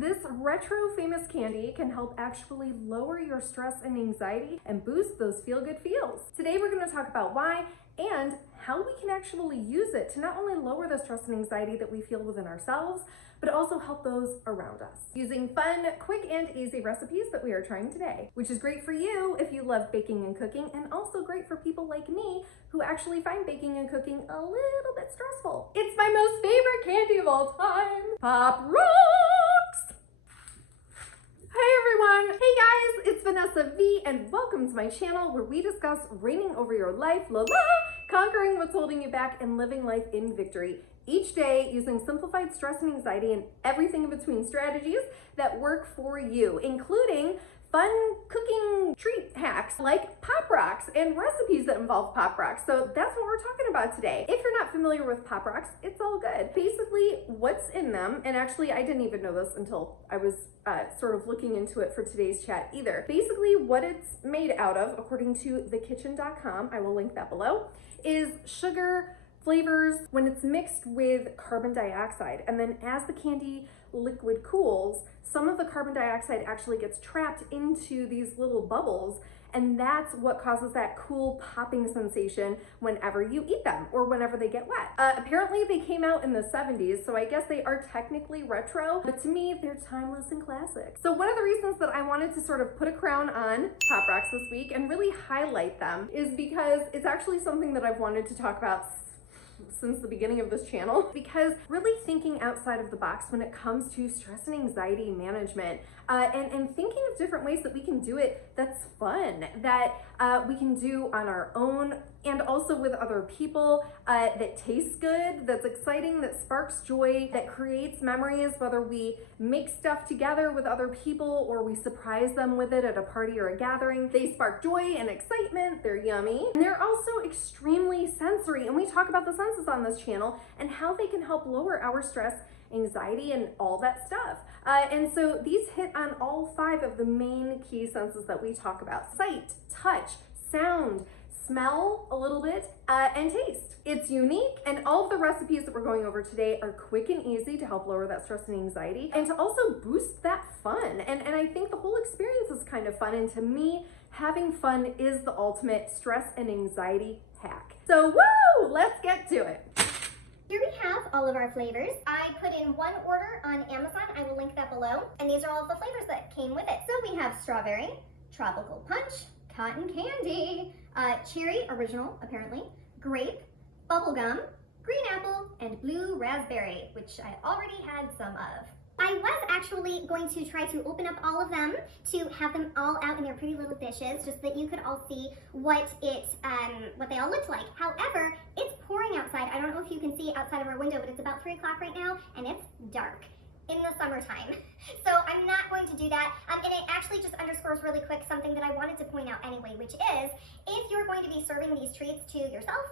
this retro famous candy can help actually lower your stress and anxiety and boost those feel-good feels. Today we're going to talk about why and how we can actually use it to not only lower the stress and anxiety that we feel within ourselves, but also help those around us. Using fun, quick, and easy recipes that we are trying today, which is great for you if you love baking and cooking, and also great for people like me who actually find baking and cooking a little bit stressful. It's my most favorite candy of all time, Pop Rocks! Hey everyone! Hey guys, it's Vanessa V, and welcome to my channel where we discuss reigning over your life, conquering what's holding you back, and living life in victory. Each day using simplified stress and anxiety and everything in between strategies that work for you, including fun cooking treat hacks like Pop Rocks and recipes that involve Pop Rocks. So that's what we're talking about today. If you're not familiar with Pop Rocks, it's all good. Basically, what's in them, and actually I didn't even know this until I was sort of looking into it for today's chat either. Basically, what it's made out of, according to thekitchen.com, I will link that below, is sugar, flavors, when it's mixed with carbon dioxide. And then as the candy liquid cools, some of the carbon dioxide actually gets trapped into these little bubbles, and that's what causes that cool popping sensation whenever you eat them or whenever they get wet. Apparently they came out in the 70s, so I guess they are technically retro, but to me, they're timeless and classic. So one of the reasons that I wanted to sort of put a crown on Pop Rocks this week and really highlight them is because it's actually something that I've wanted to talk about since the beginning of this channel, because really thinking outside of the box when it comes to stress and anxiety management, and thinking of different ways that we can do it that's fun, that we can do on our own and also with other people, that tastes good, that's exciting, that sparks joy, that creates memories, whether we make stuff together with other people or we surprise them with it at a party or a gathering. They spark joy and excitement, they're yummy, and they're also extremely sensory, and we talk about the senses on this channel and how they can help lower our stress, anxiety, and all that stuff. And so these hit on all 5 of the main key senses that we talk about: sight, touch, sound, smell a little bit, and taste. It's unique, and all of the recipes that we're going over today are quick and easy to help lower that stress and anxiety and to also boost that fun. And I think the whole experience is kind of fun, and to me, having fun is the ultimate stress and anxiety hack. So woo, let's get to it. Here we have all of our flavors. I put in one order on Amazon. I will link that below. And these are all of the flavors that came with it. So we have strawberry, tropical punch, cotton candy, cherry, original apparently, grape, bubblegum, green apple, and blue raspberry, which I already had some of. I was actually going to try to open up all of them to have them all out in their pretty little dishes, just so that you could all see what they all looked like. However, it's pouring outside. I don't know if you can see outside of our window, but it's about 3 o'clock right now, and it's dark in the summertime. So I'm not going to do that. And it actually just underscores really quick something that I wanted to point out anyway, which is if you're going to be serving these treats to yourself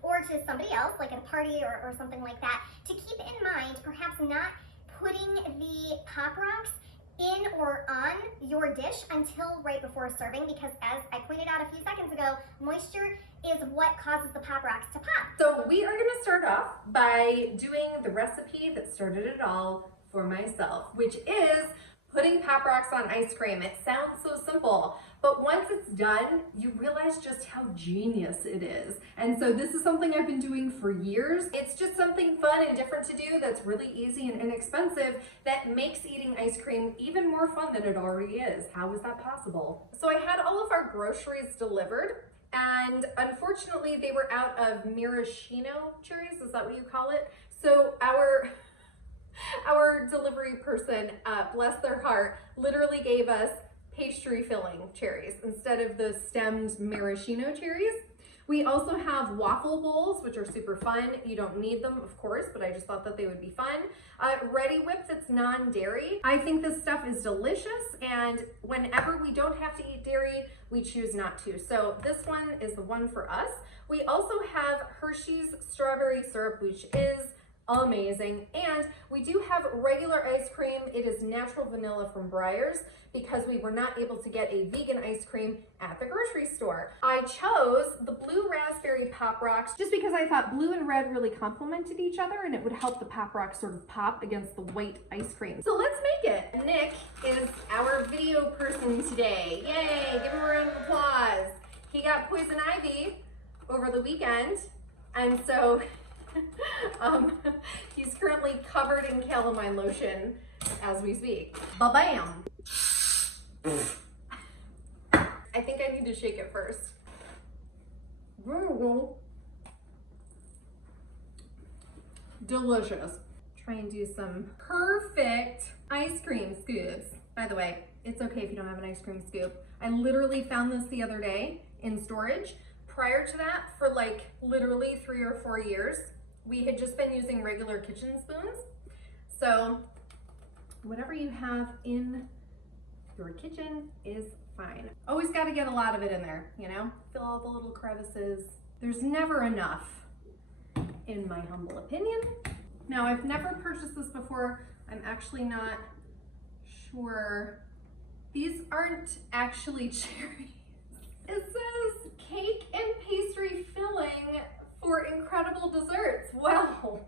or to somebody else, like at a party or something like that, to keep in mind perhaps not putting the Pop Rocks in or on your dish until right before serving, because as I pointed out a few seconds ago, moisture is what causes the Pop Rocks to pop. So we are gonna start off by doing the recipe that started it all for myself, which is putting Pop Rocks on ice cream. It sounds so simple, but once it's done, you realize just how genius it is. And so this is something I've been doing for years. It's just something fun and different to do that's really easy and inexpensive that makes eating ice cream even more fun than it already is. How is that possible? So I had all of our groceries delivered, and unfortunately they were out of maraschino cherries, is that what you call it? So our delivery person, bless their heart, literally gave us pastry filling cherries instead of the stemmed maraschino cherries. We also have waffle bowls, which are super fun. You don't need them, of course, but I just thought that they would be fun. Ready Whipped, it's non-dairy. I think this stuff is delicious, and whenever we don't have to eat dairy, we choose not to. So this one is the one for us. We also have Hershey's strawberry syrup, which is amazing. And we do have regular ice cream. It is natural vanilla from Breyers because we were not able to get a vegan ice cream at the grocery store. I chose the blue raspberry Pop Rocks just because I thought blue and red really complemented each other and it would help the Pop Rocks sort of pop against the white ice cream. So let's make it. Nick is our video person today. Yay, give him a round of applause. He got poison ivy over the weekend, and so he's currently covered in calamine lotion as we speak. Ba-bam! I think I need to shake it first. Delicious. Try and do some perfect ice cream scoops. By the way, it's okay if you don't have an ice cream scoop. I literally found this the other day in storage. Prior to that, for like literally 3 or 4 years, we had just been using regular kitchen spoons. So whatever you have in your kitchen is fine. Always got to get a lot of it in there, you know? Fill all the little crevices. There's never enough, in my humble opinion. Now, I've never purchased this before. I'm actually not sure. These aren't actually cherries. It says cake and pastry filling for incredible desserts. Well,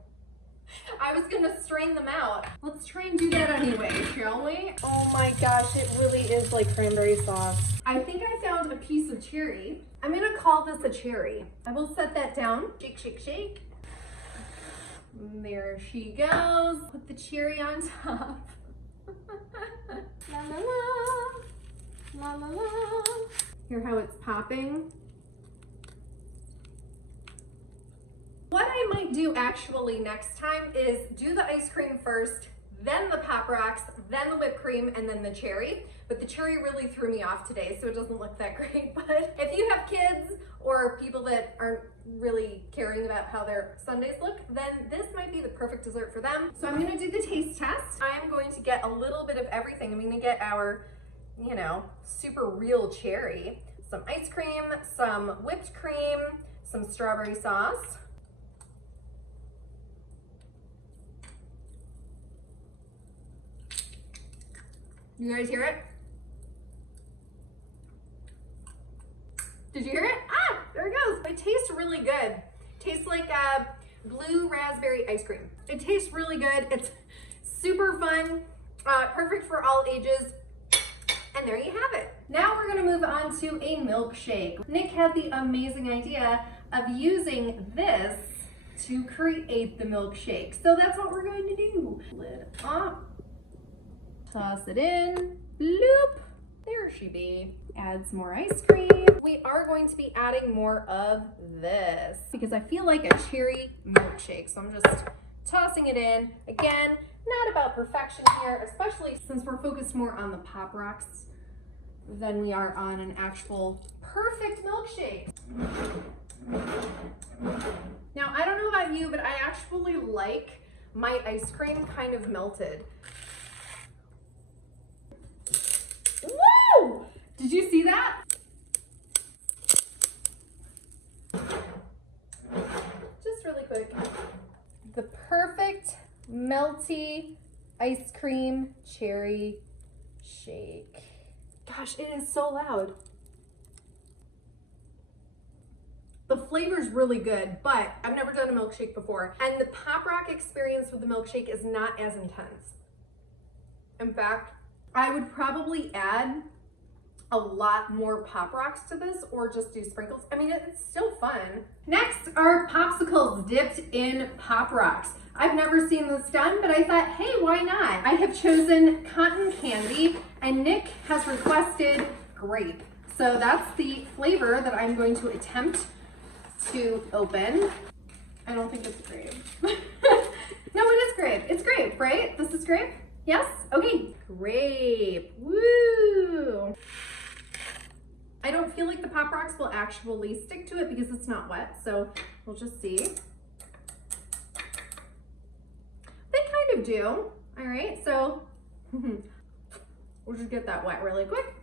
I was gonna strain them out. Let's try and do that anyway, shall we? Oh my gosh, it really is like cranberry sauce. I think I found a piece of cherry. I'm gonna call this a cherry. I will set that down. Shake, shake, shake. There she goes. Put the cherry on top. La la la. La la la. Hear how it's popping? What I might do actually next time is do the ice cream first, then the Pop Rocks, then the whipped cream, and then the cherry. But the cherry really threw me off today, so it doesn't look that great. But if you have kids or people that aren't really caring about how their sundaes look, then this might be the perfect dessert for them. So I'm gonna do the taste test. I am going to get a little bit of everything. I'm gonna get our, you know, super real cherry, some ice cream, some whipped cream, some strawberry sauce. You guys hear it? Did you hear it? Ah, there it goes. It tastes really good. Tastes like blue raspberry ice cream. It tastes really good. It's super fun, perfect for all ages. And there you have it. Now we're gonna move on to a milkshake. Nick had the amazing idea of using this to create the milkshake. So that's what we're going to do. Lid off. Toss it in, bloop, there she be. Add some more ice cream. We are going to be adding more of this because I feel like a cherry milkshake. So I'm just tossing it in. Again, not about perfection here, especially since we're focused more on the Pop Rocks than we are on an actual perfect milkshake. Now, I don't know about you, but I actually like my ice cream kind of melted. Woo! Did you see that? Just really quick. The perfect melty ice cream cherry shake. Gosh, it is so loud. The flavor's really good, but I've never done a milkshake before. And the Pop Rock experience with the milkshake is not as intense. In fact, I would probably add a lot more Pop Rocks to this or just do sprinkles. I mean, it's still fun. Next are Popsicles dipped in Pop Rocks. I've never seen this done, but I thought, hey, why not? I have chosen cotton candy and Nick has requested grape. So that's the flavor that I'm going to attempt to open. I don't think it's grape. No, it is grape. It's grape, right? This is grape? Yes? Okay. Grape. Woo! I don't feel like the Pop Rocks will actually stick to it because it's not wet, so we'll just see. They kind of do. All right, so we'll just get that wet really quick.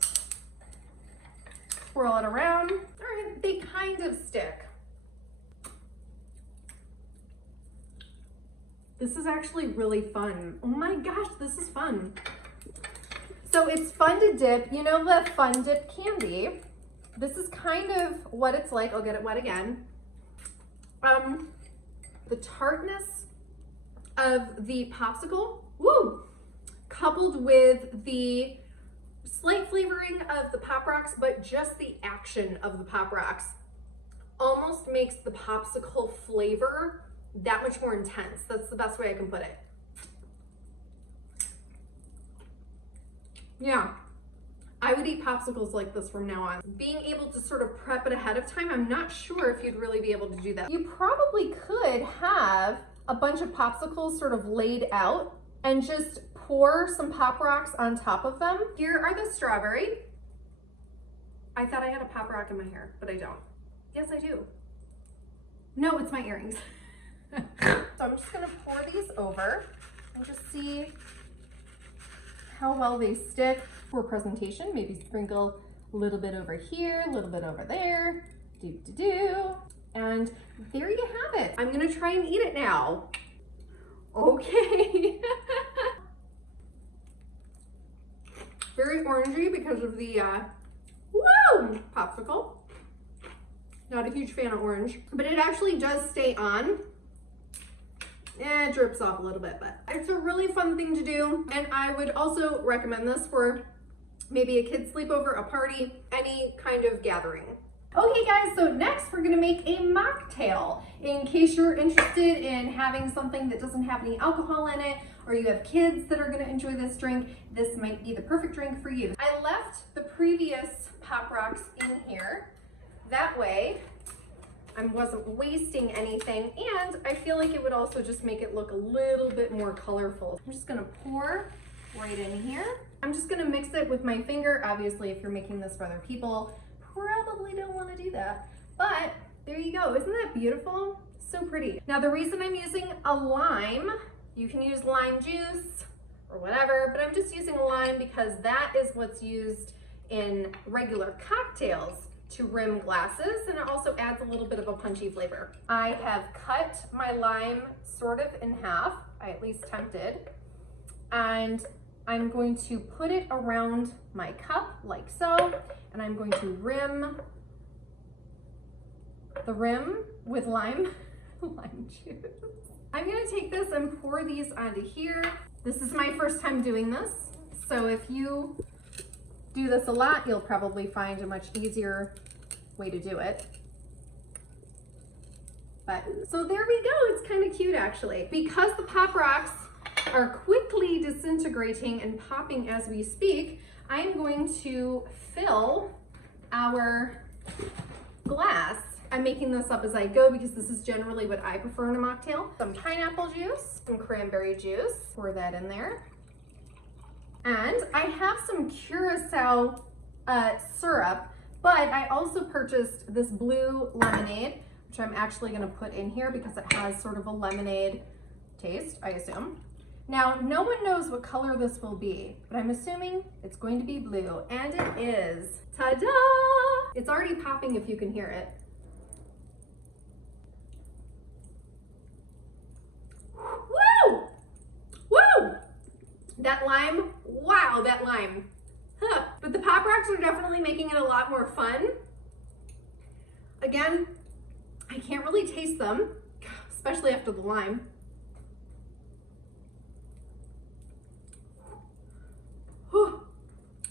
Swirl it around. All right, they kind of stick. This is actually really fun. Oh my gosh, this is fun. So it's fun to dip. You know the Fun Dip candy? This is kind of what it's like. I'll get it wet again. The tartness of the popsicle, woo, coupled with the slight flavoring of the Pop Rocks, but just the action of the Pop Rocks almost makes the popsicle flavor that much more intense. That's the best way I can put it. Yeah, I would eat popsicles like this from now on. Being able to sort of prep it ahead of time, I'm not sure if you'd really be able to do that. You probably could have a bunch of popsicles sort of laid out and just pour some Pop Rocks on top of them. Here are the strawberry. I thought I had a Pop Rock in my hair, but I don't. Yes, I do. No, it's my earrings. So I'm just gonna pour these over and just see how well they stick for presentation. Maybe sprinkle a little bit over here, a little bit over there, and there you have it. I'm gonna try and eat it now. Okay. Very orangey because of the popsicle. Not a huge fan of orange, but it actually does stay on. It drips off a little bit, but it's a really fun thing to do. And I would also recommend this for maybe a kid's sleepover, a party, any kind of gathering. Okay guys, so next we're gonna make a mocktail. In case you're interested in having something that doesn't have any alcohol in it, or you have kids that are gonna enjoy this drink, this might be the perfect drink for you. I left the previous Pop Rocks in here. That way, I wasn't wasting anything, and I feel like it would also just make it look a little bit more colorful. I'm just gonna pour right in here. I'm just gonna mix it with my finger. Obviously, if you're making this for other people, probably don't wanna do that. But there you go, isn't that beautiful? So pretty. Now the reason I'm using a lime, you can use lime juice or whatever, but I'm just using a lime because that is what's used in regular cocktails to rim glasses, and it also adds a little bit of a punchy flavor. I have cut my lime sort of in half, I at least attempted, and I'm going to put it around my cup like so, and I'm going to rim the rim with lime juice. I'm gonna take this and pour these onto here. This is my first time doing this, so if you do this a lot, you'll probably find a much easier way to do it. But so there we go, it's kind of cute actually. Because the Pop Rocks are quickly disintegrating and popping as we speak, I'm going to fill our glass. I'm making this up as I go because this is generally what I prefer in a mocktail. Some pineapple juice, some cranberry juice, pour that in there. And I have some Curacao syrup, but I also purchased this blue lemonade, which I'm actually gonna put in here because it has sort of a lemonade taste, I assume. Now, no one knows what color this will be, but I'm assuming it's going to be blue, and it is. Ta-da! It's already popping if you can hear it. Woo! Woo! That lime, wow, that lime. Huh. But the Pop Rocks are definitely making it a lot more fun. Again, I can't really taste them, especially after the lime. Whew.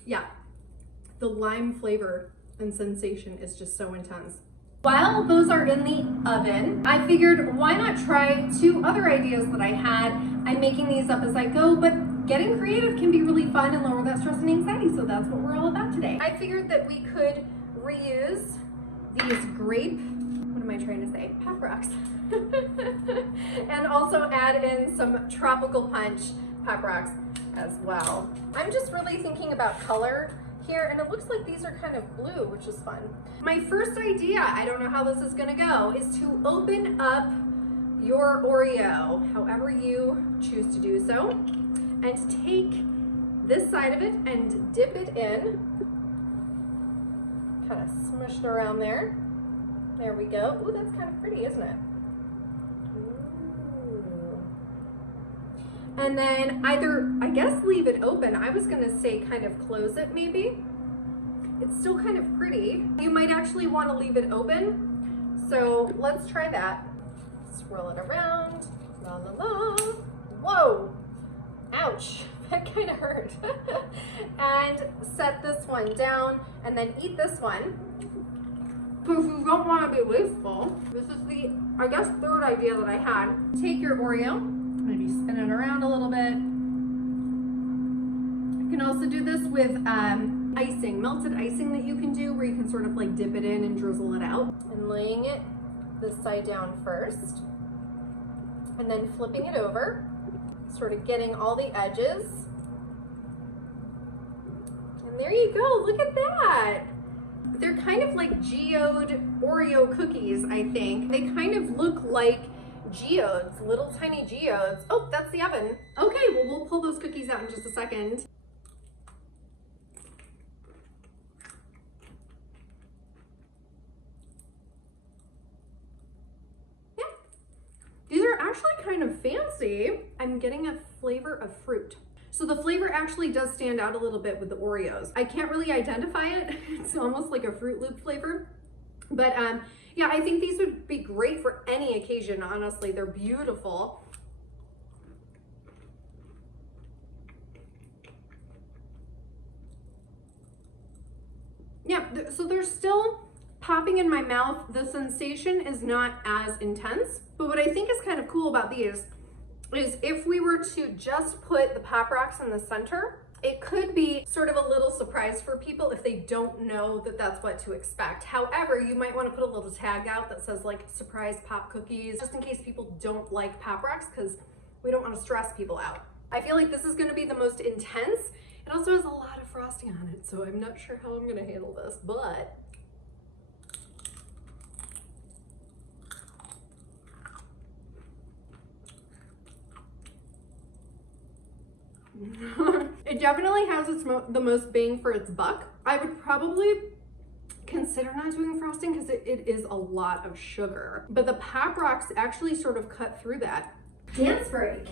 Yeah, the lime flavor and sensation is just so intense. While those are in the oven, I figured why not try two other ideas that I had. I'm making these up as I go, but getting creative can be really fun and lower that stress and anxiety, so that's what we're all about today. I figured that we could reuse these grape, what am I trying to say? Pop Rocks. And also add in some tropical punch Pop Rocks as well. I'm just really thinking about color here, and it looks like these are kind of blue, which is fun. My first idea, I don't know how this is gonna go, is to open up your Oreo, however you choose to do so, and take this side of it and dip it in, kind of smush it around there. There we go. Ooh, that's kind of pretty, isn't it? Ooh. and then either, I guess, leave it open. I was gonna say kind of close it maybe. It's still kind of pretty. You might actually want to leave it open. So let's try that. Swirl it around. La la la. Whoa! Ouch! That kind of hurt. And set this one down and then eat this one. Because you don't want to be wasteful. This is the, I guess, third idea that I had. Take your Oreo, maybe spin it around a little bit. You can also do this with icing, melted icing that you can do where you can sort of like dip it in and drizzle it out. And laying it this side down first. And then flipping it over. Sort of getting all the edges. And there you go, look at that. They're kind of like geode Oreo cookies, I think. They kind of look like geodes, little tiny geodes. Oh, that's the oven. Okay, well, we'll pull those cookies out in just a second. Yeah, these are actually kind of fancy. I'm getting a flavor of fruit. So the flavor actually does stand out a little bit with the Oreos. I can't really identify it. It's almost like a Fruit Loop flavor. But yeah, I think these would be great for any occasion, honestly. They're beautiful. Yeah, so they're still popping in my mouth. The sensation is not as intense. But what I think is kind of cool about these is if we were to just put the Pop Rocks in the center, it could be sort of a little surprise for people if they don't know that that's what to expect. However, you might want to put a little tag out that says like surprise pop cookies, just in case people don't like Pop Rocks, because we don't want to stress people out. I feel like this is going to be the most intense. It also has a lot of frosting on it, so I'm not sure how I'm going to handle this, but it definitely has the most bang for its buck. I would probably consider not doing frosting because it is a lot of sugar, but the Pop Rocks actually sort of cut through that. Dance break.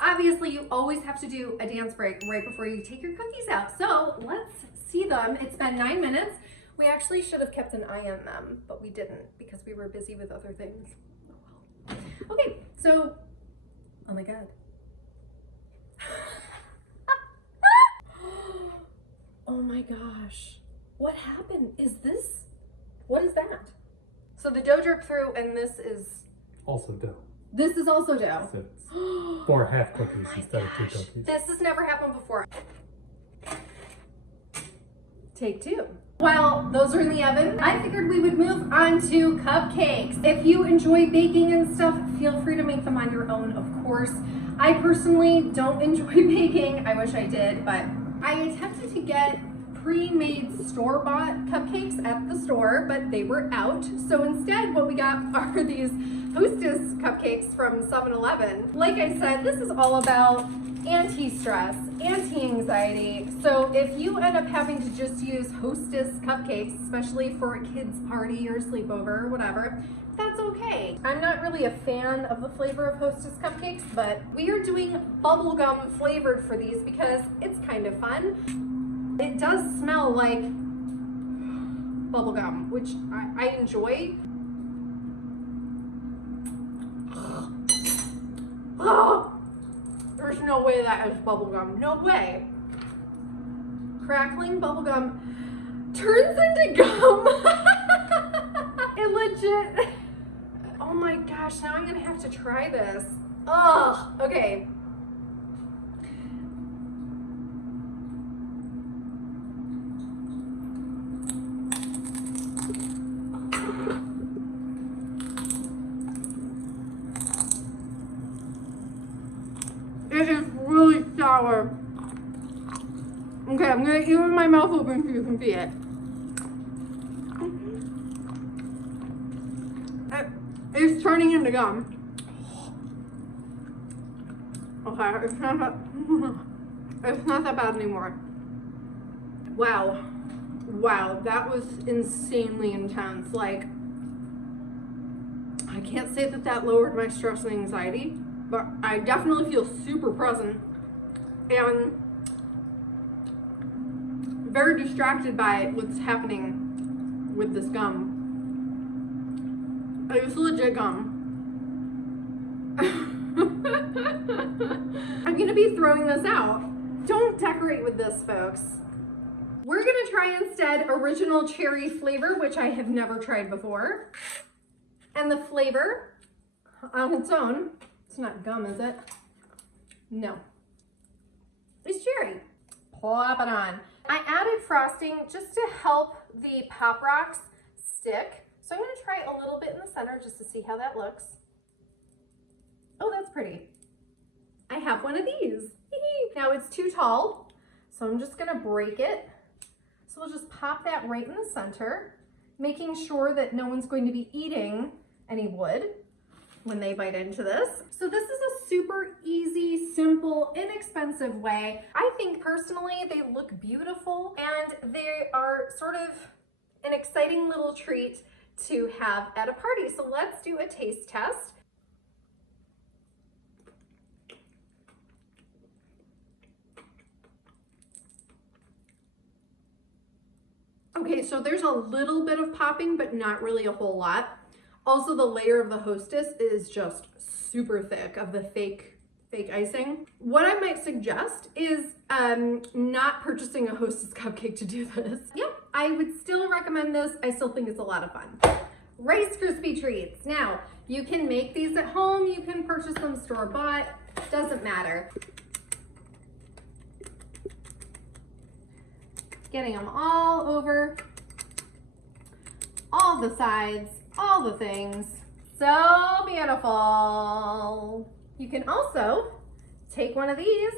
Obviously, you always have to do a dance break right before you take your cookies out. So let's see them. It's been 9 minutes. We actually should have kept an eye on them, but we didn't because we were busy with other things. Okay, so, oh my God. Oh my gosh. What happened? What is that? So the dough dripped through and this is also dough. This is also dough. So it's 4 half cookies instead of 2 cookies. This has never happened before. Take 2. While those are in the oven, I figured we would move on to cupcakes. If you enjoy baking and stuff, feel free to make them on your own, of course. I personally don't enjoy baking. I wish I did, but I attempted to get pre-made store-bought cupcakes at the store, but they were out. So instead, what we got are these Hostess cupcakes from 7-Eleven. Like I said, this is all about anti-stress, anti-anxiety. So if you end up having to just use Hostess cupcakes, especially for a kid's party or sleepover or whatever, that's okay. I'm not really a fan of the flavor of Hostess cupcakes, but we are doing bubblegum flavored for these because it's kind of fun. It does smell like bubblegum, which I enjoy. Oh, there's no way that is bubblegum. No way. Crackling bubblegum turns into gum. It legit. Oh my gosh, now I'm gonna have to try this. Ugh, okay. It is really sour. Okay, I'm gonna eat it with my mouth open so you can see it. It's turning into gum. Okay, it's not that bad anymore. Wow. Wow, that was insanely intense. Like, I can't say that that lowered my stress and anxiety, but I definitely feel super present and very distracted by what's happening with this gum. It's legit gum. I'm gonna be throwing this out. Don't decorate with this, folks. We're gonna try instead original cherry flavor, which I have never tried before. And the flavor on its own, it's not gum, is it? No. It's cherry. Plop it on. I added frosting just to help the Pop Rocks stick. So I'm gonna try a little bit in the center just to see how that looks. Oh, that's pretty. I have one of these. Now it's too tall, so I'm just gonna break it. So we'll just pop that right in the center, making sure that no one's going to be eating any wood when they bite into this. So this is a super easy, simple, inexpensive way. I think personally they look beautiful and they are sort of an exciting little treat to have at a party. So let's do a taste test. Okay, so there's a little bit of popping, but not really a whole lot. Also, the layer of the Hostess is just super thick of the fake icing. What I might suggest is not purchasing a Hostess cupcake to do this. Yep, I would still recommend this. I still think it's a lot of fun. Rice Krispie treats. Now, you can make these at home. You can purchase them store-bought. Doesn't matter. Getting them all over, all the sides, all the things. So beautiful. You can also take one of these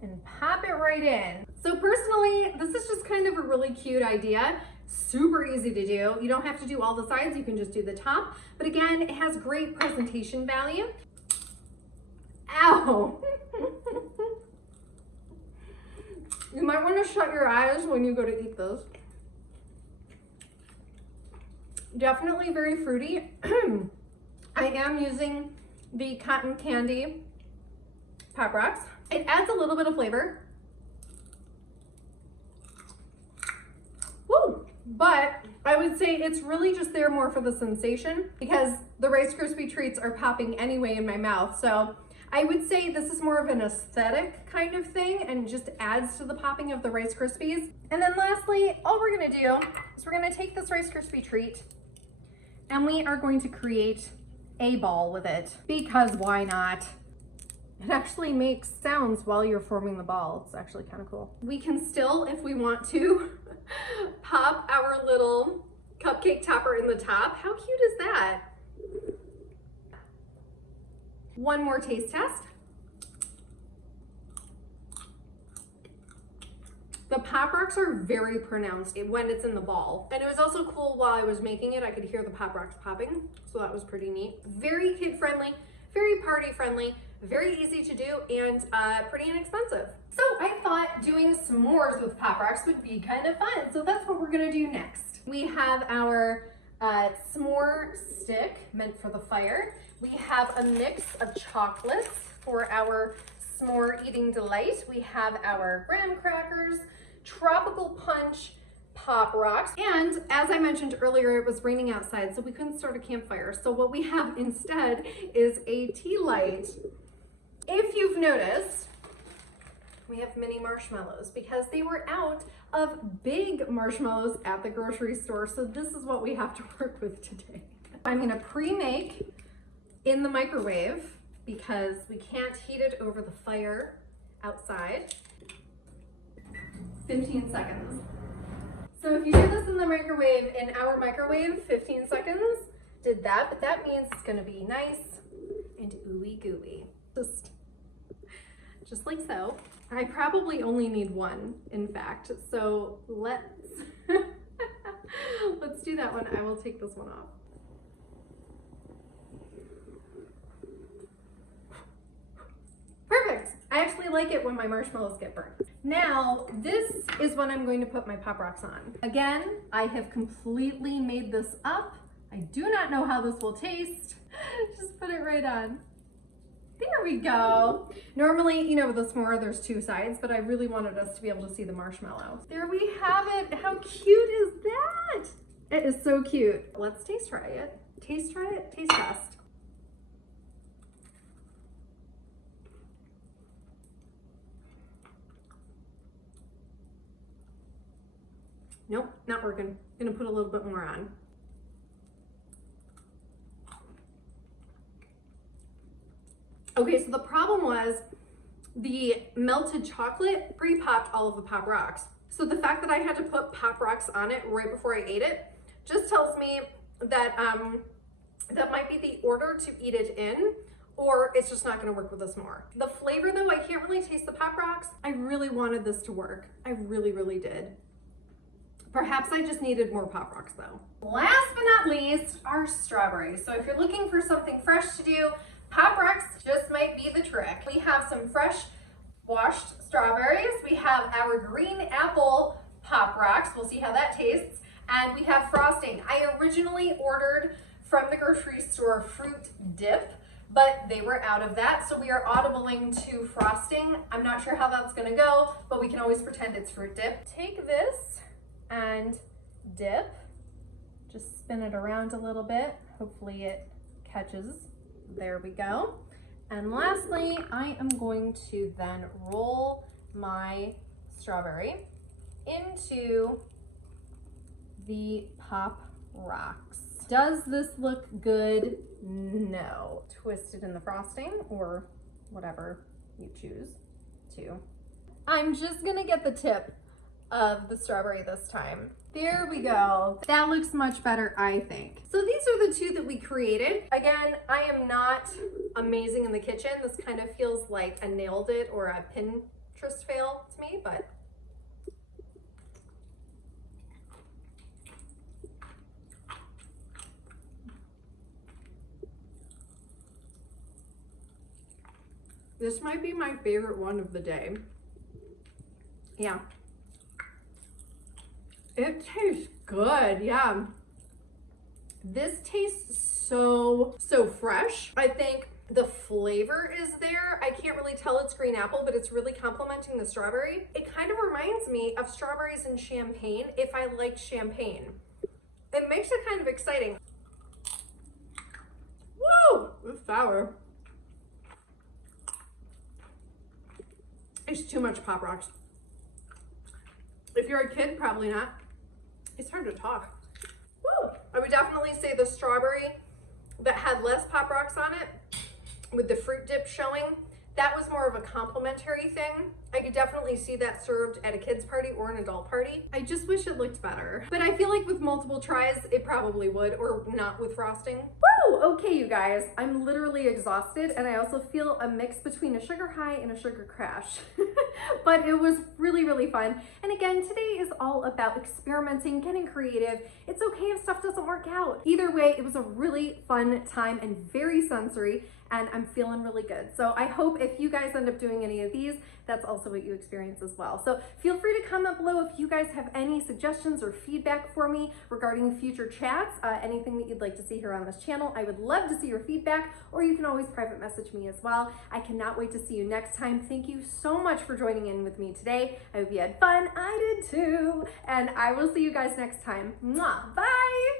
and pop it right in. So personally, this is just kind of a really cute idea. Super easy to do. You don't have to do all the sides, you can just do the top. But again, it has great presentation value. Ow! You might want to shut your eyes when you go to eat those. Definitely very fruity. I am using the cotton candy Pop Rocks. It adds a little bit of flavor. Woo! But I would say it's really just there more for the sensation because the Rice Krispie treats are popping anyway in my mouth. So I would say this is more of an aesthetic kind of thing and just adds to the popping of the Rice Krispies. And then lastly, all we're gonna do is we're gonna take this Rice Krispie treat and we are going to create a ball with it because why not? It actually makes sounds while you're forming the ball. It's actually kind of cool. We can still, if we want to, pop our little cupcake topper in the top. How cute is that? One more taste test. The Pop Rocks are very pronounced when it's in the ball. And it was also cool while I was making it, I could hear the Pop Rocks popping. So that was pretty neat. Very kid friendly, very party friendly, very easy to do, and pretty inexpensive. So I thought doing s'mores with Pop Rocks would be kind of fun. So that's what we're gonna do next. We have our s'more stick meant for the fire. We have a mix of chocolates for our s'more eating delight. We have our graham crackers, tropical punch, Pop Rocks. And as I mentioned earlier, it was raining outside, so we couldn't start a campfire. So what we have instead is a tea light. If you've noticed, we have mini marshmallows because they were out of big marshmallows at the grocery store. So this is what we have to work with today. I'm gonna pre-make in the microwave because we can't heat it over the fire outside. 15 seconds. So if you do this in the microwave, in our microwave, 15 seconds did that, but that means it's gonna be nice and ooey gooey. Just like so. I probably only need one, in fact. So let's do that one. I will take this one off. Perfect. I actually like it when my marshmallows get burnt. Now, this is what I'm going to put my Pop Rocks on. Again, I have completely made this up. I I do not know how this will taste. Just put it right on. There we go. Normally, you know, with a s'more, there's two sides, but I really wanted us to be able to see the marshmallow. There we have it. How cute is that? It is so cute. Let's taste try it. Taste try it, taste test. Nope, not working. Gonna put a little bit more on. Okay, so the problem was the melted chocolate pre-popped all of the Pop Rocks. So the fact that I had to put Pop Rocks on it right before I ate it just tells me that that might be the order to eat it in, or it's just not gonna work with us more. The flavor though, I can't really taste the Pop Rocks. I really wanted this to work. I really, really did. Perhaps I just needed more Pop Rocks though. Last but not least, our strawberries. So if you're looking for something fresh to do, Pop Rocks just might be the trick. We have some fresh washed strawberries. We have our green apple Pop Rocks. We'll see how that tastes. And we have frosting. I originally ordered from the grocery store fruit dip, but they were out of that. So we are audibling to frosting. I'm not sure how that's gonna go, but we can always pretend it's fruit dip. Take this and dip. Just spin it around a little bit. Hopefully it catches. There we go. And lastly, I am going to then roll my strawberry into the Pop Rocks. Does this look good? No. Twist it in the frosting or whatever you choose to. I'm just gonna get the tip of the strawberry this time. There we go. That looks much better, I think. So these are the two that we created. Again, I am not amazing in the kitchen. This kind of feels like a nailed it or a Pinterest fail to me, but this might be my favorite one of the day. Yeah. It tastes good, yeah. This tastes so fresh. I think the flavor is there. I can't really tell it's green apple, but it's really complementing the strawberry. It kind of reminds me of strawberries and champagne if I liked champagne. It makes it kind of exciting. Woo, it's sour. It's too much Pop Rocks. If you're a kid, probably not. It's hard to talk. Woo! I would definitely say the strawberry that had less Pop Rocks on it with the fruit dip showing, that was more of a complimentary thing. I could definitely see that served at a kid's party or an adult party. I just wish it looked better. But I feel like with multiple tries, it probably would, or not with frosting. Woo! Okay, you guys, I'm literally exhausted, and I also feel a mix between a sugar high and a sugar crash. But it was really, really fun. And again, today is all about experimenting, getting creative. It's okay if stuff doesn't work out. Either way, it was a really fun time and very sensory, and I'm feeling really good. So I hope if you guys end up doing any of these, that's also what you experience as well. So feel free to comment below if you guys have any suggestions or feedback for me regarding future chats, anything that you'd like to see here on this channel. I would love to see your feedback, or you can always private message me as well. I cannot wait to see you next time. Thank you so much for joining in with me today. I hope you had fun. I did too. And I will see you guys next time. Mwah. Bye.